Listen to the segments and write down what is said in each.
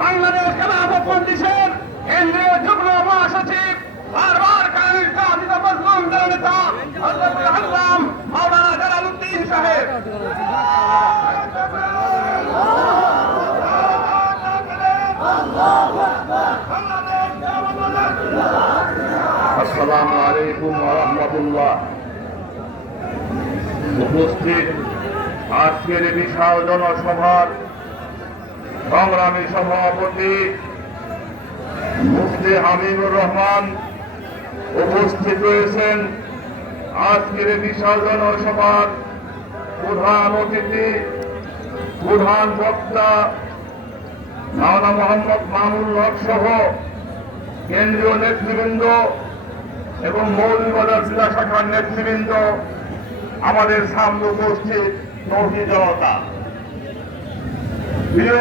বাংলাদেশ খেলাফত মজলিসের কেন্দ্রীয় যুগ্ম মহাসচিব, বারবার কানের কাহিত মজলুম নেতা হযরতুল আল্লাম মাওলানা জালালউদ্দিন সাহেব। আসসালামু আলাইকুম রহমতুল্লাহ। উপস্থিত আজকের বিশাল জনসভার সংগ্রামী সভাপতি মুফতি হামিদুর রহমান উপস্থিত রয়েছেন। আজকের এই বিশাল জনসভার প্রধান অতিথি, প্রধান বক্তা মাওলানা মোহাম্মদ মামুল হক সহ কেন্দ্রীয় নেতৃবৃন্দ এবং মৌলবাজার জেলা শাখার নেতৃবৃন্দ, আমাদের সামনে উপস্থিত নদী জনতা। প্রিয়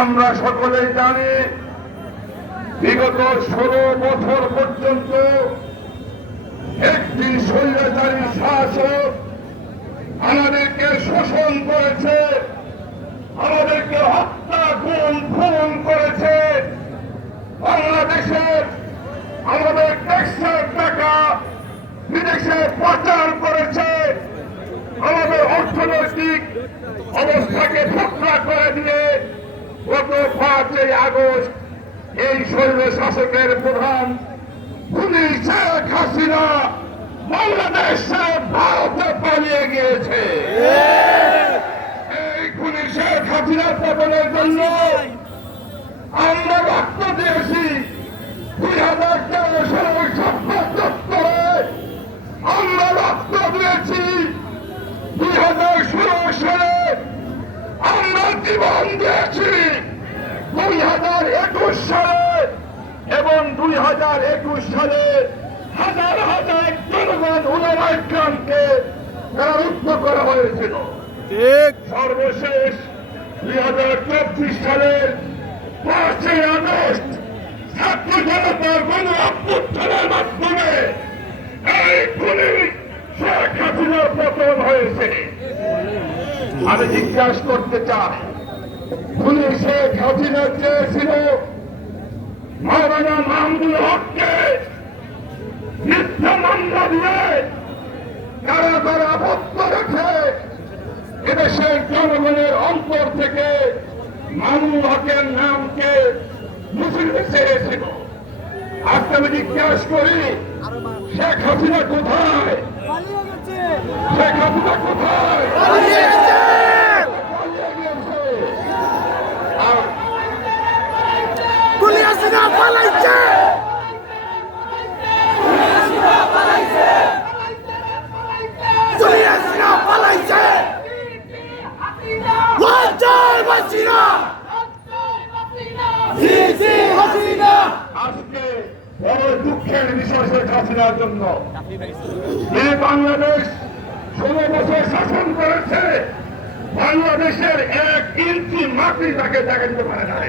আমরা সকলেই জানি বিগত ষোলো বছর পর্যন্ত একটি স্বৈরাচারী শাসক আমাদেরকে শোষণ করেছে, আমাদেরকে হত্যা, খুন খুন করেছে। বাংলাদেশের অবস্থাকে ফুটলা করে দিয়ে গত পাঁচই আগস্ট এই শৈল শাসকের প্রধান বাংলাদেশে ভারতে পালিয়ে গিয়েছে। এই খুনি শেখ হাসিনার জন্য আমরা রক্ত দিয়েছি। দুই হাজার তেরো সালের ছাপ্পাত্তরে আমরা রক্ত দিয়েছি দুই হাজার ষোলো সালে আমরা জীবন দিয়েছি দুই হাজার একুশ সালে এবং দুই হাজার একুশ সালে হাজার হাজার জনগণ উন্নয়নকে তারা রুদ্ধ করা হয়েছিল। সর্বশেষ দুই হাজার চব্বিশ সালের পাঁচই আগস্ট ছাত্র জনতার গণ অভ্যুত্থানের মাধ্যমে এই খুনি শেখ হাসিনার পতন হয়েছে। আমি জিজ্ঞাসা করতে চাই খুনি শেখ হাসিনা চেয়েছিল মাওলানা মাহমুদুল হককে মিথ্যা মামলা দিয়ে আবদ্ধ রেখে এদেশের জনগণের অন্তর থেকে মামুল হকের নামকে দিতে চেয়েছিল আজকে আমি জিজ্ঞাসা করি শেখ হাসিনা কোথায়? শেখ হাসিনা কোথায় পালিয়ে গেছে পালিয়ে গিয়েছে। আর গুলি আসিনা পালাইছে। পালাইছে। ওয়াজার বাসিনা জি জি হাসিনা আজকে বড় দুঃখের বিষয় শেখ হাসিনার জন্য। যে বাংলাদেশ ষোলো বছর শাসন করেছে। বাংলাদেশের এক ইঞ্চি মাটি তাকে দেখা দিতে পারে নাই।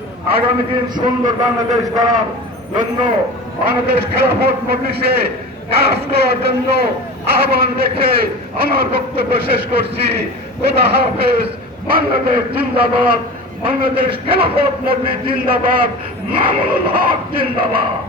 আগামী দিন সুন্দর বাংলাদেশ করার জন্য বাংলাদেশ খেলাফত মজলিসে কাজ করার জন্য আহ্বান রেখে আমার বক্তব্য শেষ করছি। খোদা হাফেজ, বাংলাদেশ জিন্দাবাদ, বাংলাদেশ খেলাফত মজলিস জিন্দাবাদ, মামুনুল হক জিন্দাবাদ।